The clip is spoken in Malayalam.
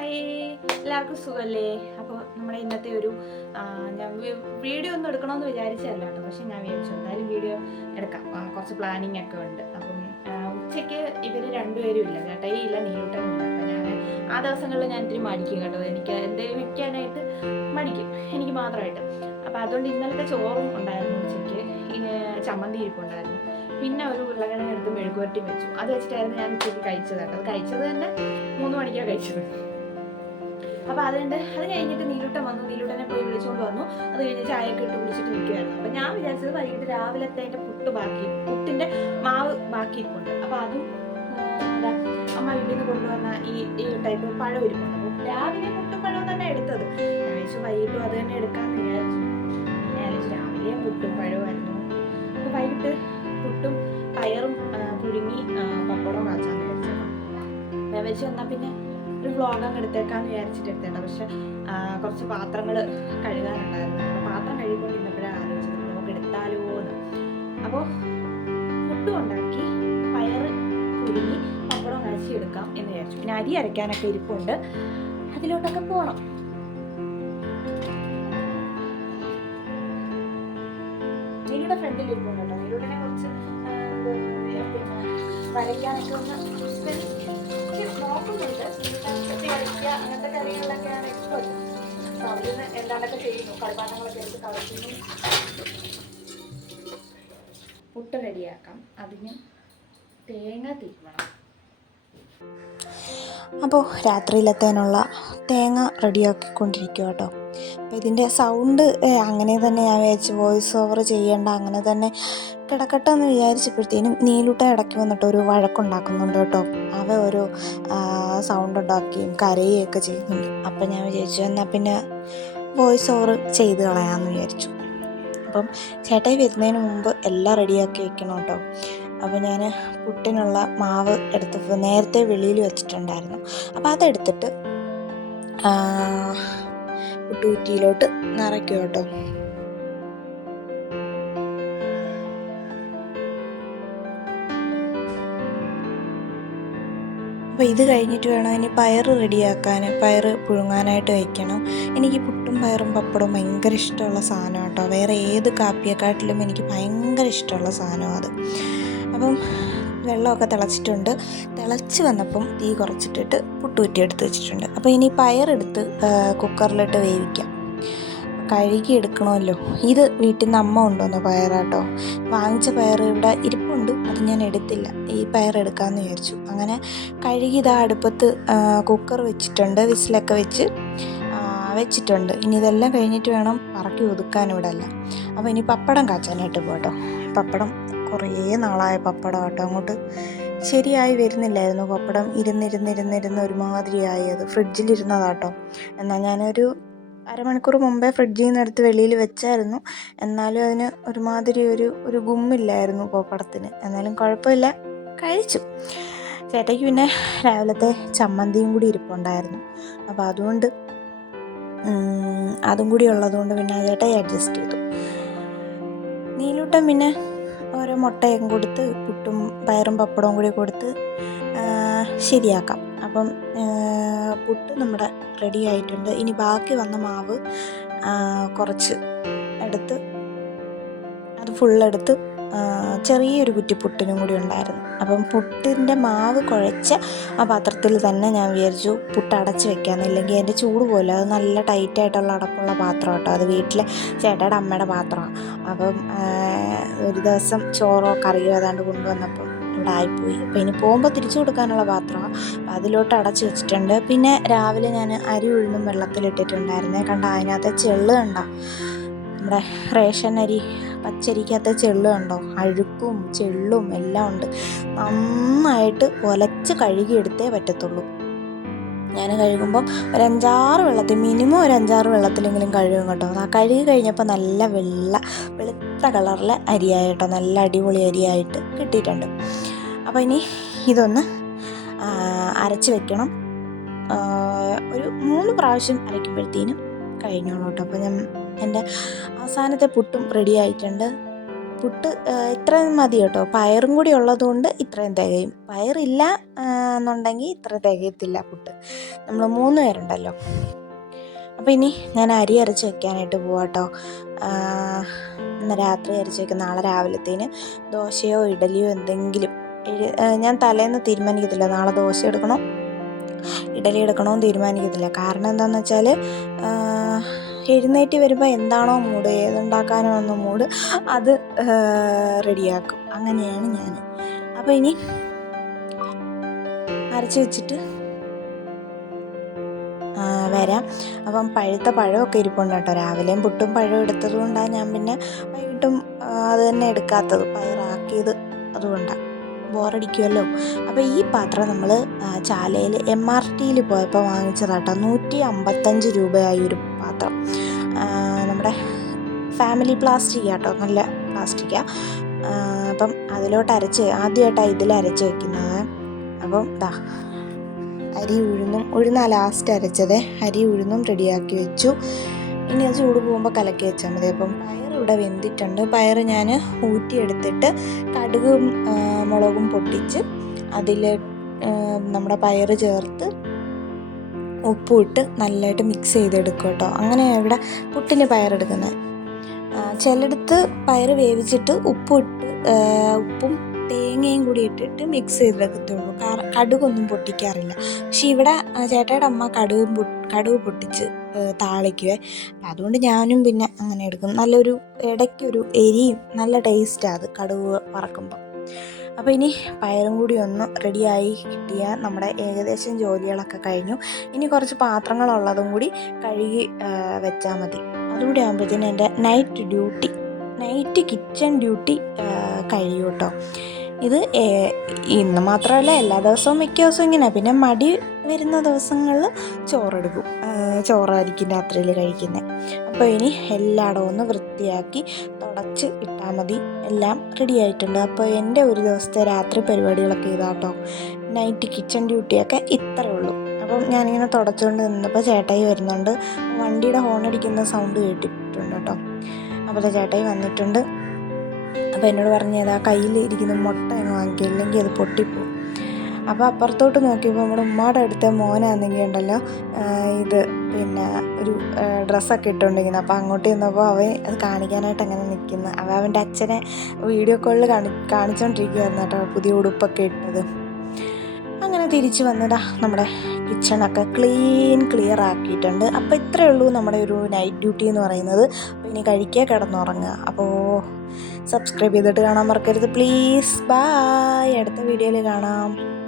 ഹായ്. എല്ലാവർക്കും സുഖമല്ലേ അപ്പോൾ നമ്മുടെ ഇന്നത്തെ ഒരു ഞാൻ വീഡിയോ ഒന്നും എടുക്കണമെന്ന് വിചാരിച്ചതല്ല കേട്ടോ. പക്ഷെ ഞാൻ വിചാരിച്ചു എന്തായാലും വീഡിയോ എടുക്കാം. കുറച്ച് പ്ലാനിങ് ഒക്കെ ഉണ്ട്. അപ്പം ഉച്ചയ്ക്ക് ഇവർ രണ്ടുപേരും ഇല്ല ചേട്ടായി ഇല്ല നീലൂട്ടനും ഇല്ല അപ്പം ഞാൻ ആ ദിവസങ്ങളിൽ ഞാൻ ഇത്തിരി മടിക്കും കേട്ടോ. എനിക്ക് എന്തെങ്കിലും വിൽക്കാനായിട്ട് മടിക്കും. എനിക്ക് മാത്രമായിട്ട്. അപ്പോൾ അതുകൊണ്ട് ഇന്നലത്തെ ചോറും ഉണ്ടായിരുന്നു ഉച്ചയ്ക്ക്. ചമ്മന്തി ഇരിപ്പുണ്ടായിരുന്നു. പിന്നെ ഒരു ഉരുളക്കിഴങ്ങ് എടുത്ത് മെഴുകുവരട്ടി വെച്ചു. അത് വെച്ചിട്ടായിരുന്നു ഞാൻ ഉച്ചയ്ക്ക് കഴിച്ചത് കേട്ടോ. അത് കഴിച്ചത് തന്നെ മൂന്ന് മണിക്കാണ് കഴിച്ചത്. അപ്പോൾ അതുകൊണ്ട് അത് കഴിഞ്ഞിട്ട് നീലൂട്ടൻ വന്നു. നീലൂട്ടനെ പോയി വിളിച്ചുകൊണ്ട് വന്നു. അത് കഴിഞ്ഞ് ചായയൊക്കെ ഇട്ട് കുടിച്ചിട്ട് നിൽക്കുകയായിരുന്നു അപ്പം ഞാൻ വിചാരിച്ചത് വൈകിട്ട് രാവിലത്തെ എന്റെ പുട്ട് ബാക്കി പുട്ടിന്റെ മാവ് ബാക്കി ഇരിപ്പുണ്ട് അപ്പോൾ അതും അമ്മ വീട്ടിൽ നിന്ന് കൊണ്ടുവന്ന ഈ ഈ ടൈപ്പ് പഴം ഇരിപ്പുണ്ട്. അപ്പോൾ രാവിലെ പുട്ടും പഴവും തന്നെ എടുത്തത്. ഞാൻ വിചാരിച്ചു വൈകിട്ടും അത് തന്നെ എടുക്കാമെന്ന് വിചാരിച്ചു. രാവിലെ പുട്ടും പഴവുമായിരുന്നു. അപ്പോൾ വൈകിട്ട് പുട്ടും പയറും പുഴുങ്ങി പപ്പടം കാച്ചാന്ന് വിചാരിച്ചത് ഞാൻ എന്നാൽ പിന്നെ വ്ളോഗ് അങ്ങ് എടുത്തേക്കാന്ന് വിചാരിച്ചിട്ട് എടുത്തേണ്ട പക്ഷെ കുറച്ച് പാത്രങ്ങൾ കഴുകാനുണ്ടായിരുന്നു. പാത്രം കഴുകിക്കൊണ്ടിരുന്നപ്പോഴാണ് ആലോചിച്ചത് നമുക്ക് എടുത്താലോ എന്ന് അപ്പോൾ ഫുഡും ഉണ്ടാക്കി പയറ് പുരുങ്ങി പപ്പടം കാച്ചി എടുക്കാം എന്ന് വിചാരിച്ചു. പിന്നെ അരി അരയ്ക്കാനൊക്കെ ഇരിപ്പുണ്ട്. അതിലോട്ടൊക്കെ പോകണം നീലയുടെ ഫ്രണ്ടിൽ ഇരിപ്പുണ്ട് കേട്ടോ. നീലൂടെ കുറച്ച് വരയ്ക്കാനൊക്കെ ഒന്ന് നോക്കുന്നുണ്ട്. എന്താണ്ടൊക്കെ ചെയ്യുന്നു. കളിപ്പാട്ടങ്ങളൊക്കെ എടുത്ത് കളിക്കുന്നു പുട്ട് റെഡിയാക്കാം. അതിന് തേങ്ങ തിരുമണം അപ്പോൾ രാത്രിയിലെത്തേനുള്ള തേങ്ങ റെഡിയാക്കിക്കൊണ്ടിരിക്കുക കേട്ടോ. അപ്പോൾ ഇതിന്റെ സൗണ്ട് അങ്ങനെ തന്നെ ഞാൻ വിചാരിച്ചു വോയിസ് ഓവർ ചെയ്യേണ്ട അങ്ങനെ തന്നെ കിടക്കട്ടെ എന്ന് വിചാരിച്ചപ്പോഴത്തേനും നീലൂട്ട ഇടയ്ക്ക് വന്നിട്ട് ഒരു വഴക്കുണ്ടാക്കുന്നുണ്ട് കേട്ടോ. അവ ഒരു സൗണ്ട് ഉണ്ടാക്കുകയും കരയുകയൊക്കെ ചെയ്യുന്നുണ്ട്. അപ്പം ഞാൻ വിചാരിച്ചു എന്നാൽ പിന്നെ വോയിസ് ഓവർ ചെയ്ത് കളയാമെന്ന് വിചാരിച്ചു. അപ്പം ചേട്ടായി വരുന്നതിന് മുമ്പ് എല്ലാം റെഡിയാക്കി വെക്കണം കേട്ടോ അപ്പോൾ ഞാൻ പുട്ടിനുള്ള മാവ് എടുത്ത് നേരത്തെ വെളിയിൽ വെച്ചിട്ടുണ്ടായിരുന്നു. അപ്പോൾ അതെടുത്തിട്ട് പുട്ടുകുറ്റിയിലോട്ട് നിറയ്ക്കും കേട്ടോ അപ്പോൾ ഇത് കഴിഞ്ഞിട്ട് വേണം ഇനി പയർ റെഡിയാക്കാൻ. പയർ പുഴുങ്ങാനായിട്ട് വയ്ക്കണം. എനിക്ക് പുട്ടും പയറും പപ്പടവും ഭയങ്കര ഇഷ്ടമുള്ള സാധനം കേട്ടോ. വേറെ ഏത് കാപ്പിയെക്കാട്ടിലും എനിക്ക് ഭയങ്കര ഇഷ്ടമുള്ള സാധനമാണ് അത്. അപ്പം വെള്ളമൊക്കെ തിളച്ചിട്ടുണ്ട്. തിളച്ച് വന്നപ്പം തീ കുറച്ചിട്ടിട്ട് പുട്ടുകുറ്റി എടുത്ത് വെച്ചിട്ടുണ്ട്. അപ്പോൾ ഇനി പയറെടുത്ത് കുക്കറിലിട്ട് വേവിക്കാം. കഴുകി എടുക്കണമല്ലോ ഇത് വീട്ടിൽ നിന്ന് അമ്മ കൊണ്ടുവന്ന പയറാട്ടോ വാങ്ങിച്ച പയർ ഇവിടെ അത് ഞാൻ എടുത്തില്ല. ഈ പയർ എടുക്കാമെന്ന് വിചാരിച്ചു. അങ്ങനെ കഴുകി ഇതാ അടുപ്പത്ത് കുക്കർ വെച്ചിട്ടുണ്ട് വിസിലൊക്കെ വെച്ച് വെച്ചിട്ടുണ്ട്. ഇനി ഇതെല്ലാം കഴിഞ്ഞിട്ട് വേണം പറക്കി ഒതുക്കാൻ ഇവിടെ അല്ല അപ്പോൾ ഇനി പപ്പടം കാച്ചാനായിട്ട് പോട്ടോ പപ്പടം കുറേ നാളായ പപ്പടം കേട്ടോ. അങ്ങോട്ട് ശരിയായി വരുന്നില്ലായിരുന്നു. പപ്പടം ഇരുന്നിരുന്നിരുന്നിരുന്ന് ഒരുമാതിരിയായി. അത് ഫ്രിഡ്ജിലിരുന്നതാട്ടോ. എന്നാൽ ഞാനൊരു അരമണിക്കൂർ മുമ്പേ ഫ്രിഡ്ജിൽ നിന്ന് എടുത്ത് വെളിയിൽ വെച്ചായിരുന്നു. എന്നാലും അതിന് ഒരുമാതിരി ഒരു ഒരു ഗുമ്മില്ലായിരുന്നു പോപ്പടത്തിന് എന്നാലും കുഴപ്പമില്ല. കഴിച്ചു. ചേട്ടയ്ക്ക് പിന്നെ രാവിലത്തെ ചമ്മന്തിയും കൂടി ഇരിപ്പുണ്ടായിരുന്നു. അപ്പോൾ അതുകൊണ്ട് അതും കൂടി ഉള്ളതുകൊണ്ട് പിന്നെ ചേട്ടായി അഡ്ജസ്റ്റ് ചെയ്തു. നീലൂട്ടൻ പിന്നെ ഓരോ മുട്ടയും കൊടുത്ത് പുട്ടും പയറും പപ്പടവും കൂടി കൊടുത്ത് ശരിയാക്കാം. അപ്പം പുട്ട് നമ്മുടെ റെഡി ആയിട്ടുണ്ട്. ഇനി ബാക്കി വന്ന മാവ് കുറച്ച് എടുത്ത് അത് ഫുള്ളെടുത്ത് ചെറിയൊരു കുറ്റി പുട്ടിനും കൂടി ഉണ്ടായിരുന്നു. അപ്പം പുട്ടിന്റെ മാവ് കുഴച്ച ആ പാത്രത്തിൽ തന്നെ ഞാൻ വിചാരിച്ചു പുട്ട് അടച്ച് വെക്കാമെന്ന് ഇല്ലെങ്കിൽ അതിന്റെ ചൂട് പോലെ അത് നല്ല ടൈറ്റായിട്ടുള്ള അടപ്പുള്ള പാത്രം കേട്ടോ. അത് വീട്ടിലെ ചേട്ടയുടെ അമ്മയുടെ പാത്രമാണ്. അപ്പം ഒരു ദിവസം ചോറോ കറിയോ ഏതാണ്ട് കൊണ്ടുവന്നപ്പം ഇവിടെ ആയിപ്പോയി അപ്പോൾ ഇനി പോകുമ്പോൾ തിരിച്ചു കൊടുക്കാനുള്ള പാത്രമാണ് അപ്പോൾ അതിലോട്ട് അടച്ചു വെച്ചിട്ടുണ്ട്. പിന്നെ രാവിലെ ഞാൻ അരി ഉഴുന്നും വെള്ളത്തിലിട്ടിട്ടുണ്ടായിരുന്നേ കണ്ട അതിനകത്ത് ചെള്ള് കണ്ട? നമ്മുടെ റേഷൻ അരി പച്ചരിക്കകത്ത് ചെള്ള് കണ്ടോ? അഴുക്കും ചെള്ളും എല്ലാം ഉണ്ട്. നന്നായിട്ട് ഒലച്ച് കഴുകിയെടുത്തേ പറ്റത്തുള്ളൂ. ഞാൻ കഴുകുമ്പോൾ ഒരു അഞ്ചാറ് വെള്ളത്തിൽ മിനിമം ഒരു അഞ്ചാറ് വെള്ളത്തിലെങ്കിലും കഴുകും കേട്ടോ. ആ കഴുകി കഴിഞ്ഞപ്പോൾ നല്ല വെള്ള വെളുത്ത കളറിലെ അരിയായിട്ടോ നല്ല അടിപൊളി അരിയായിട്ട് കിട്ടിയിട്ടുണ്ട്. അപ്പോൾ ഇനി ഇതൊന്ന് അരച്ച് വെക്കണം. ഒരു മൂന്ന് പ്രാവശ്യം അരയ്ക്കുമ്പോഴത്തേനും കഴിഞ്ഞോളൂ കേട്ടോ. അപ്പോൾ ഞാൻ എന്റെ അവസാനത്തെ പുട്ടും റെഡി ആയിട്ടുണ്ട്. പുട്ട് ഇത്രയും മതി കേട്ടോ. പയറും കൂടി ഉള്ളതുകൊണ്ട് ഇത്രയും തികയും. പയറില്ല എന്നുണ്ടെങ്കിൽ ഇത്ര തികയത്തില്ല പുട്ട് നമ്മൾ മൂന്ന് പേരുണ്ടല്ലോ. അപ്പോൾ ഇനി ഞാൻ അരി അരച്ച് വെക്കാനായിട്ട് പോവാട്ടോ. ഇന്ന് രാത്രി അരച്ച് വെക്കും. നാളെ രാവിലത്തേന് ദോശയോ ഇഡലിയോ എന്തെങ്കിലും. ഞാൻ തലേന്ന് തീരുമാനിക്കത്തില്ല. നാളെ ദോശ എടുക്കണോ? ഇഡലി എടുക്കണമെന്ന് തീരുമാനിക്കത്തില്ല. കാരണം എന്താണെന്ന് വെച്ചാൽ എഴുന്നേറ്റ് വരുമ്പോൾ എന്താണോ മൂഡ് ഏതുണ്ടാക്കാനോ എന്ന മൂഡ് അത് റെഡിയാക്കും. അങ്ങനെയാണ് ഞാൻ അപ്പോൾ ഇനി അരച്ച് വെച്ചിട്ട് വരാം. അപ്പം പഴുത്ത പഴമൊക്കെ ഇരിപ്പുണ്ട് കേട്ടോ. രാവിലെയും പുട്ടും പഴവും എടുത്തത് കൊണ്ടാണ് ഞാൻ പിന്നെ വൈകിട്ടും അത് തന്നെ എടുക്കാത്തത്. പയറാക്കിയത് അതുകൊണ്ടാണ് ബോറടിക്കുമല്ലോ അപ്പോൾ ഈ പാത്രം നമ്മൾ ചാലയിൽ എം ആർ ടിയിൽ പോയപ്പോൾ വാങ്ങിച്ചതാട്ടോ നൂറ്റി അമ്പത്തഞ്ച് രൂപയായി ഒരു പാത്രം. നമ്മുടെ ഫാമിലി പ്ലാസ്റ്റിക് കേട്ടോ. നല്ല പ്ലാസ്റ്റിക്കാണ് അപ്പം അതിലോട്ട് അരച്ച് ആദ്യമായിട്ടാണ് ഇതിൽ അരച്ച് വെക്കുന്നത്. അപ്പം ദാ അരി ഉഴുന്നും ഉഴുന്ന ലാസ്റ്റ് അരച്ചത് അരി ഉഴുന്നും റെഡിയാക്കി വെച്ചു. ഇനി അത് ചൂട് പോകുമ്പോൾ കലക്കി വെച്ചാൽ മതി. അപ്പം പയർ ഇവിടെ വെന്തിട്ടുണ്ട്. പയർ ഞാൻ ഊറ്റിയെടുത്തിട്ട് കടുകും മുളകും പൊട്ടിച്ച് അതിൽ നമ്മുടെ പയർ ചേർത്ത് ഉപ്പും ഇട്ട് നല്ലതായിട്ട് മിക്സ് ചെയ്തെടുക്കും കേട്ടോ. അങ്ങനെയാണ് ഇവിടെ പുട്ടിന് പയറെടുക്കുന്നത്. ചിലടത്ത് പയർ വേവിച്ചിട്ട് ഉപ്പും ഇട്ട് ഉപ്പും തേങ്ങയും കൂടി ഇട്ടിട്ട് മിക്സ് ചെയ്ത് വെക്കത്തുള്ളൂ കടുകൊന്നും പൊട്ടിക്കാറില്ല. പക്ഷെ ഇവിടെ ചേട്ടയുടെ അമ്മ കടുകും കടുക് പൊട്ടിച്ച് താളിക്കുവേ. അതുകൊണ്ട് ഞാനും പിന്നെ അങ്ങനെ എടുക്കും. നല്ലൊരു ഇടയ്ക്കൊരു എരിയും നല്ല ടേസ്റ്റാണ് അത് കടുക് വറക്കുമ്പോൾ അപ്പോൾ ഇനി പയറും കൂടി ഒന്ന് റെഡിയായി കിട്ടിയാൽ നമ്മുടെ ഏകദേശം ജോലികളൊക്കെ കഴിഞ്ഞു. ഇനി കുറച്ച് പാത്രങ്ങളുള്ളതും കൂടി കഴുകി വെച്ചാൽ മതി. അതുകൂടി ആകുമ്പോഴത്തേനും എന്റെ night duty night kitchen duty കഴിയും കേട്ടോ. ഇത് ഇന്ന് മാത്രമല്ല എല്ലാ ദിവസവും മിക്ക ദിവസവും ഇങ്ങനെ. പിന്നെ മടി വരുന്ന ദിവസങ്ങളിൽ ചോറെടുക്കും. ചോറായിരിക്കും രാത്രിയിൽ കഴിക്കുന്നത് അപ്പോൾ ഇനി എല്ലായിടവും ഒന്ന് വൃത്തിയാക്കി തുടച്ച് ഇട്ടാൽ മതി. എല്ലാം റെഡി ആയിട്ടുണ്ട്. അപ്പോൾ എന്റെ ഒരു ദിവസത്തെ രാത്രി പരിപാടികളൊക്കെ ഇതാട്ടോ. നൈറ്റ് കിച്ചൺ ഡ്യൂട്ടിയൊക്കെ ഇത്രയേ ഉള്ളൂ. അപ്പം ഞാനിങ്ങനെ തുടച്ചുകൊണ്ട് നിന്നപ്പോൾ ചേട്ടായി വരുന്നുണ്ട്. വണ്ടിയുടെ ഹോൺ അടിക്കുന്ന സൗണ്ട് കേട്ടിട്ടുണ്ട് കേട്ടോ. അപ്പോൾ ചേട്ടായി വന്നിട്ടുണ്ട്. അപ്പോൾ എന്നോട് പറഞ്ഞത് ആ കയ്യിൽ ഇരിക്കുന്ന മുട്ട അങ്ങ് വാങ്ങിക്കുക ഇല്ലെങ്കിൽ അത് പൊട്ടിപ്പോവും. അപ്പോൾ അപ്പുറത്തോട്ട് നോക്കിയപ്പോൾ നമ്മുടെ ഉമ്മയുടെ അടുത്ത മോനാണെങ്കിൽ ഉണ്ടല്ലോ ഇത് പിന്നെ ഒരു ഡ്രസ്സൊക്കെ ഇട്ടുകൊണ്ടിരിക്കുന്നത്. അപ്പോൾ അങ്ങോട്ട് ചെന്നപ്പോൾ അവൻ അത് കാണിക്കാനായിട്ട് അങ്ങനെ നിൽക്കുന്നു. അവൻ അവന്റെ അച്ഛനെ വീഡിയോ കോളിൽ കാണി കാണിച്ചുകൊണ്ടിരിക്കുകയായിരുന്നു കേട്ടോ പുതിയ ഉടുപ്പൊക്കെ ഇട്ടത്. അങ്ങനെ തിരിച്ചു വന്നതാ നമ്മുടെ കിച്ചണൊക്കെ ക്ലീൻ ക്ലിയർ ആക്കിയിട്ടുണ്ട്. അപ്പോൾ ഇത്രയേ ഉള്ളൂ നമ്മുടെ ഒരു നൈറ്റ് ഡ്യൂട്ടി എന്ന് പറയുന്നത്. അപ്പോൾ ഇനി കഴിക്കുക കിടന്നുറങ്ങുക. അപ്പോൾ സബ്സ്ക്രൈബ് ചെയ്തിട്ട് കാണാൻ മറക്കരുത്. പ്ലീസ് ബായ് അടുത്ത വീഡിയോയിൽ കാണാം.